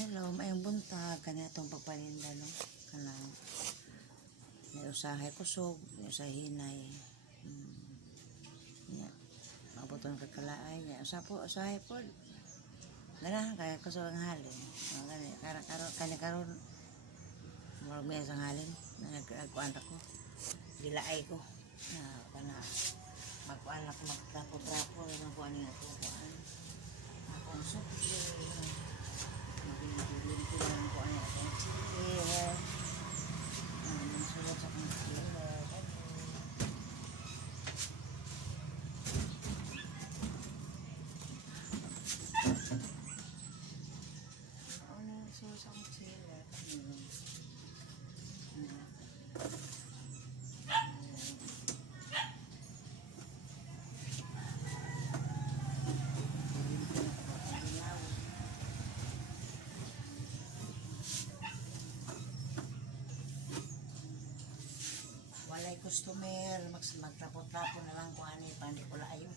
Hello, mayong buntag kani atong pagpaninda no kanang may usahay kusog, may usahay hinay. Nya mabuton ka kalaay nya usahay pod. Ganahan kaya kusog ang halin. Gani karon murag may sang halin nagkuan ko. Gilaay ko. Kana magkuan ako magtrapo-trapo nang kuan nga ko kuan. Akong sukli. Magiging ko lang ko ano akong chile. Sulat sa akong chile. Ano sulat sa akong chile. Walay customer, magtrapo-trapo na lang kung ano yung pandi ko layo.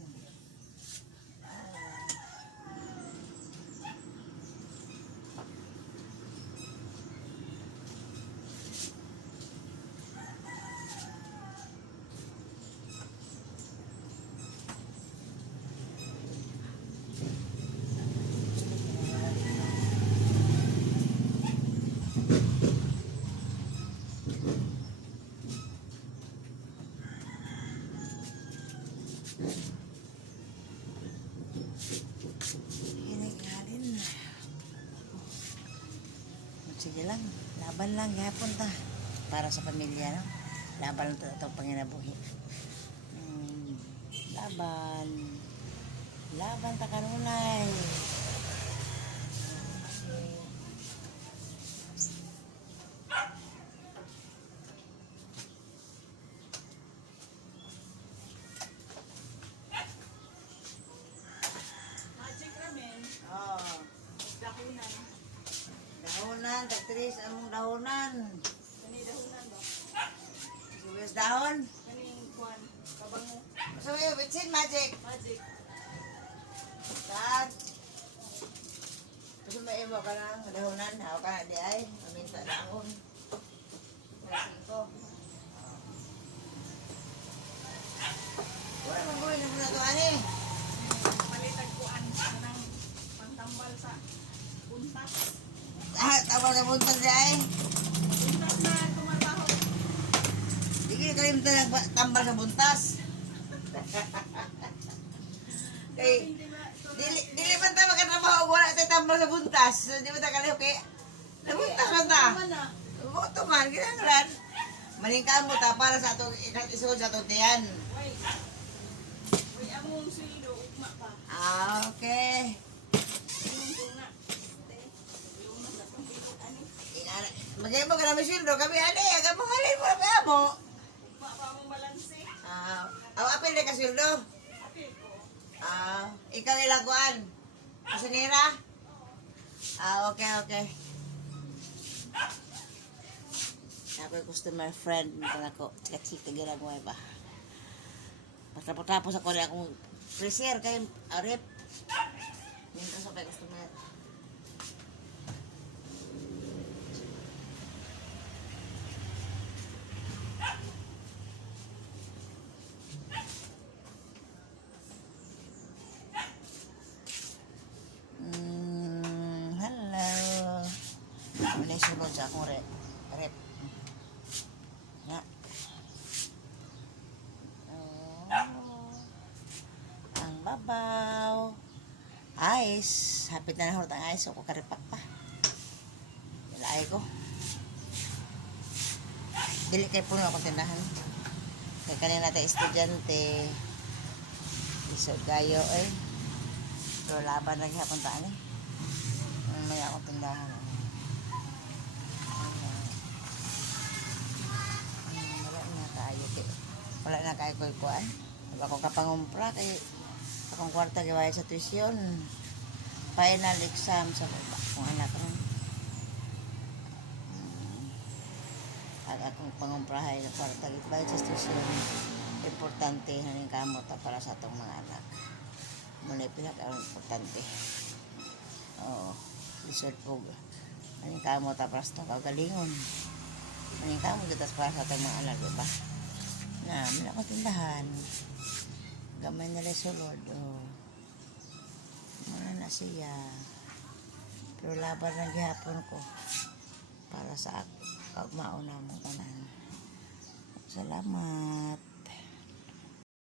Sige lang, laban lang gapon ta para sa pamilya no. Laban lang ito panginabuhi. Laban ta kanunay. Magic ramen. Oh, Dahunan. dahonan, tagtris among dahonan. Kani dahunan ba? Sibuyas dahon. Kaning kuan. Kabango. So, bitsin magic. Magic. Tad. Kasi may iba ka ng dahonan, hawa ka na di ay, maminta dahon. Kasi ko. Wala mong gawin na muna ito, ani. Palitag kuan. Kanang pantambal sa buntas. Tawag na buntag di ay. Buntas na tumataho. Di ka kalimutan nagtambal sa buntas. Kay, Hindi ba? dili man ta magkatrabaho kung wala tayo tambal sa buntas. So, di mo ta kaliw kay, nabuntas man ta. na. Buto man, ginanglan. Maningkaan mo ta para sa atong ikat-isod sa atong tiyan. Wait. Wait, among sildo. Ugma pa. Okay. Among tunga. Yung mas atong bilog ani. Magay mo ka namin sildo, kami ani, agad mo halin mo na mo. Ugma pa among balanse. Apil na ka sildo. Apil ko. Ikaw ilang kuan? Kusinira? Okay. Ako yung customer friend nito na ko. Chika-chika ginagawa ba? Patapos ako na akong freezer kayo, arip. Minta sa pa customer. Hello. Wala sulod sa akong rep. Nga. Ang babaw. Ice. Hapit na nahurot ang ice. O ko karipak pa. Nilay ko. Dili kay puno akong tindahan. Kaya kanina tayo estudyante. Isod kayo eh. So laban lagi hapon taan eh. May akong tindahan. Wala na kayo kuy-kuan. Wala akong kapangumpra kay akong kwarta gawaya sa tuition. Final exam sa baba. Kung anak ko. At akong pangumprahay na kwarta gawaya sa tuition. Importante haning kamot para sa atong mga anak. Muna pinaka importante. Oo. Lisod po. Aning kamo tapos na kagalingon. Aning kamo gitas para sa atong mga anak, diba? Na, mula ko tindahan. Gamay nila sulod, oh. Mga na siya. Pero laban ng gihapon ko para sa ako. Pag mauna mo tanan. Salamat.